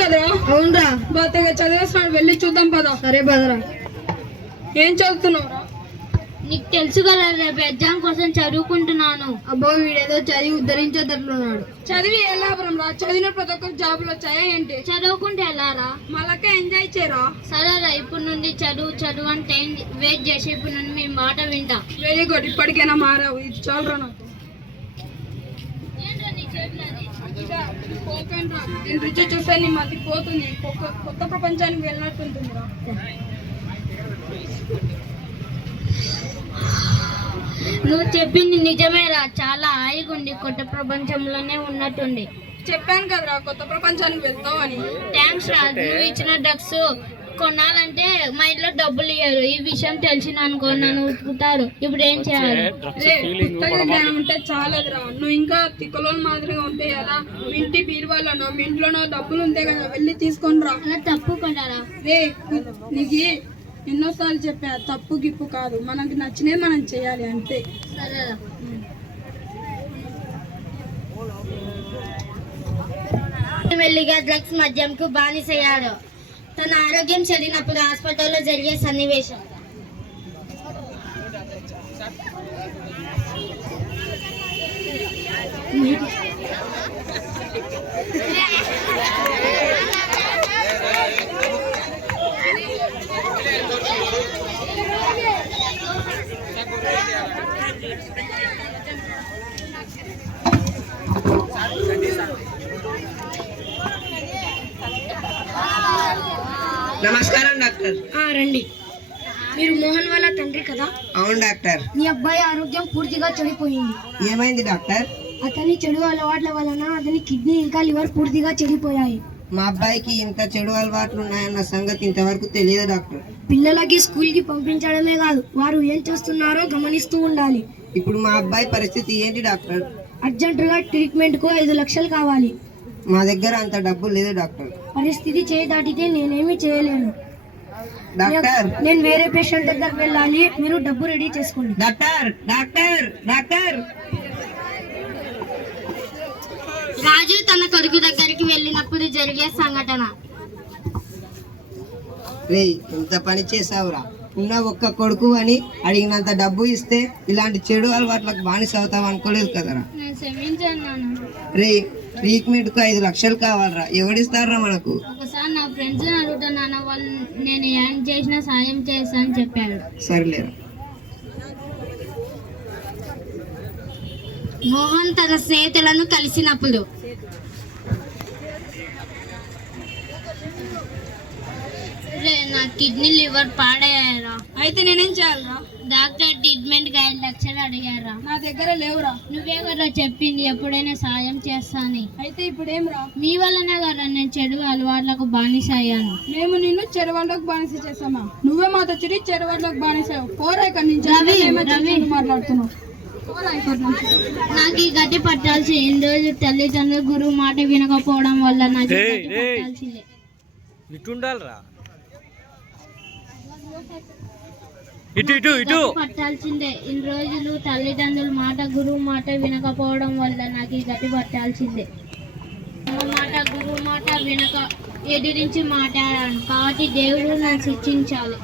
కదరా? అవునరా. బాగా చదివేస్తున్నాడు, వెళ్ళి చూద్దాం పదా. సరే పదరా. ఏం చదువుతున్నావురా? నీకు తెలుసు కదా, రేపు ఎగ్జామ్ కోసం చదువుకుంటున్నాను. అబ్బో వీడేదో చదివి ఉద్ధరించేటట్లున్నాడు. చదివి ఏ లాభం రా? చదివిన ప్రతి ఒక్కరు జాబులు వచ్చాయా ఏంటి? చదువుకుంటే ఎలారా? మళ్ళక ఎంజాయ్ చేయరా? సరేరా, ఇప్పుడు నుండి చదువు అంటే వెయిట్ చేసి ఇప్పుడు నుండి మీ మాట వింటా. వెరీ గుడ్, ఇప్పటికైనా మారావు. ఇది చాలరా నాకు. పోకండ్రా, నేను రుచి చూస్తే నీ మధ్య పోతుంది. కొత్త ప్రపంచానికి వెళ్ళినట్టుంటుందిరా. నువ్వు చెప్పింది నిజమేరా, చాలా హాయిగా ఉంది, కొత్త ప్రపంచంలోనే ఉన్నట్టుంది. చెప్పాను కదరా కొత్త ప్రపంచానికి వెళ్తావు అని. థ్యాంక్స్ రా. నువ్వు ఇచ్చిన డ్రగ్స్ కొనాలంటే మా ఇంట్లో డబ్బులు ఇయ్యరు. ఈ విషయం తెలిసిన అనుకో నన్ను ఉతుకుతారు. ఇప్పుడు ఏం చేయాలి? పుస్తక జ్ఞానం ఉంటే చాలదురా. నువ్వు ఇంకా తిక్కలో మాదిరిగా ఉంటే ఎలా? మీ ఇంటి బీరువాలోనో మీ ఇంట్లోనో డబ్బులు ఉంటే కదా, వెళ్ళి తీసుకొని రా. అలా తప్పు కొనాలా? రే, నీకు ఎన్నోసార్లు చెప్పా, తప్పు గిప్పు కాదు, మనకి నచ్చినవి మనం చేయాలి అంతే. సరేరా. మెల్లిగా డ్రగ్స్ మద్యంకు బానిసయ్యాడు. తన ఆరోగ్యం చెడినప్పుడు హాస్పిటల్లో జరిగే సన్నివేశం. నమస్కారం డాక్టర్. రండి. మీరు మోహన్ వాళ్ళ తండ్రి కదా? అవును డాక్టర్. మీ అబ్బాయి ఆరోగ్యం పూర్తిగా చెడిపోయింది. ఏమైంది డాక్టర్? అతని చెడు అలవాట్ల వలన అతని కిడ్నీ ఇంకా లివర్ పూర్తిగా చెడిపోయాయి. మా అబ్బాయికి ఇంత చెడు అలవాట్లు ఉన్నాయన్న సంగతి ఇంతవరకు తెలియదు డాక్టర్. పిల్లలకి స్కూల్ కి పంపించడమే కాదు, వారు ఏం చేస్తున్నారో గమనిస్తూ ఉండాలి. ఇప్పుడు మా అబ్బాయి పరిస్థితి ఏంటి డాక్టర్? అర్జెంటుగా ట్రీట్మెంట్ కు 5 లక్షలు కావాలి. మా దగ్గర అంత డబ్బు లేదు డాక్టర్. పరిస్థితి చేయి దాటితే నేనేమి చేయలేను డాక్టర్. నేను వేరే పేషెంట్ దగ్గరకు వెళ్ళాలి, మీరు డబ్బు రెడీ చేసుకోండి. Doctor doctor doctor. రాజు తన కొడుకు దగ్గరికి వెళ్ళినప్పుడు జరిగే సంఘటన. రే, ఇంత పని చేసావురా. ఉన్న ఒక్క కొడుకు అని అడిగినంత డబ్బు ఇస్తే ఇలాంటి చెడు అలవాట్లకు బానిస అవుతావు అనుకోలేదు కదరా. నేను క్షమించాను. రే, ట్రీట్మెంట్ కు 5 లక్షలు కావాలరా. ఎవడిస్తారా మనకు? ఒకసారి నా ఫ్రెండ్స్ అడుగుతాను, వాళ్ళు నేను ఏం చేసినా సాయం చేస్తా అని చెప్పాడు. సరేలేరా. మోహన్ తన స్నేహితులను కలిసినప్పుడు. నా కిడ్నీ లివర్ పాడయ్యారా. అయితే నేనేం చేయాలరా? డాక్టర్ ట్రీట్మెంట్ కి 5 లక్షలు అడిగారా. నా దగ్గర లేవురా. నువ్వే కదా చెప్పింది ఎప్పుడైనా సాయం చేస్తాని. అయితే ఇప్పుడు ఏం రా? మీ వల్లనే కదా నేను చెడు అలవాట్లకు బానిస అయ్యాను. మేము నిన్ను చెరువులకు బానిస చేసామా? నువ్వే మాతో చెడు చెరువులకు బానిసావు. పోరా ఇక్కడి నుంచి. మాట్లాడుతున్నావు. నాకు ఈ గట్టి పట్టాల్సి ఎన్ని రోజులు తల్లిదండ్రులు గురువు మాట వినకపోవడం వల్ల నాకు పట్టాల్సిందే. పట్టాల్సిందే. ఇన్ని రోజులు తల్లిదండ్రుల మాట గురువు మాట వినకపోవడం వల్ల నాకు ఈ గట్టి పట్టాల్సిందే. మాట గురువు మాట వినక ఎదిరించి మాట్లాడాను కాబట్టి దేవుడు నన్ను శిక్షించాలి.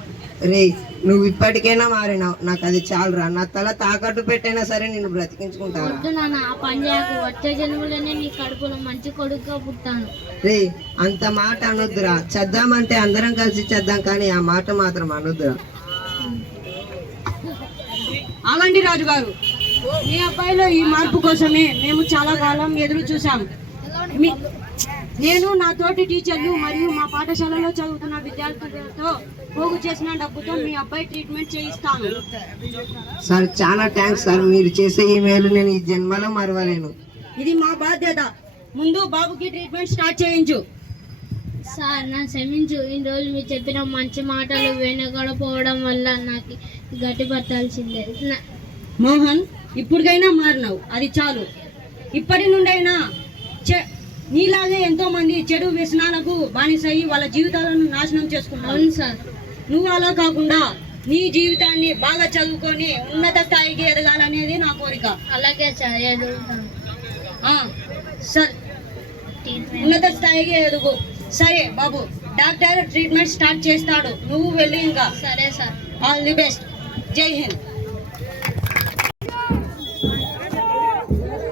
రే, నువ్వు ఇప్పటికైనా మారినావు. నాకు అది చాలురా. నా తల తాకట్టు పెట్టైనా సరే నేను బ్రతికించుకుంటాను. వద్దు నాన్న, ఆ పని చేయకు. వచ్చే జన్మలోనే నీ కడుపులో మంచి కొడుకుగా పుట్టాను. రే, అంత మాట అనొద్దురా. చేద్దామంటే అందరం కలిసి చేద్దాం, కానీ ఆ మాట మాత్రం అనొద్దురా. ఆగండి రాజు గారు. మీ అబ్బాయిలో ఈ మార్పు కోసమే మేము చాలా కాలం ఎదురు చూసాం. నేను నా తోటి టీచర్లు మరియు మా పాఠశాలలో చదువుతున్న విద్యార్థులతో పోగు చేసిన డబ్బుతో మీ అబ్బాయి ట్రీట్మెంట్ చేయిస్తాను. సార్, చాలా థ్యాంక్స్ సార్. మీరు చేసే ఈ మేలు నేను ఈ జన్మలో మరవలేను. ఇది మా బాధ్యత. ముందు బాబుకి ట్రీట్మెంట్ స్టార్ట్ చేయించు. సార్, నా క్షమించు. ఇన్ని రోజులు మీరు చెప్పిన మంచి మాటలు వినగడపోవడం వల్ల నాకు గట్టి పట్టాల్సిందే. మోహన్, ఇప్పటికైనా మారినావు, అది చాలు. ఇప్పటి నుండైనా నీలాగే ఎంతో మంది చెడు వ్యసనాలకు బానిసయ్యి వాళ్ళ జీవితాలను నాశనం చేసుకుంటారు. అవును సార్. నువ్వు అలా కాకుండా నీ జీవితాన్ని బాగా చదువుకొని ఉన్నత స్థాయికి ఎదగాలనేది నా కోరిక. అలాగే సార్, ఎదుగుతాను. సరే, ఉన్నత స్థాయికి ఎదుగు. సరే బాబు, డాక్టర్ ట్రీట్మెంట్ స్టార్ట్ చేస్తాడు, నువ్వు వెళ్ళి ఇంకా. సరే సార్. All the best. జై హింద్.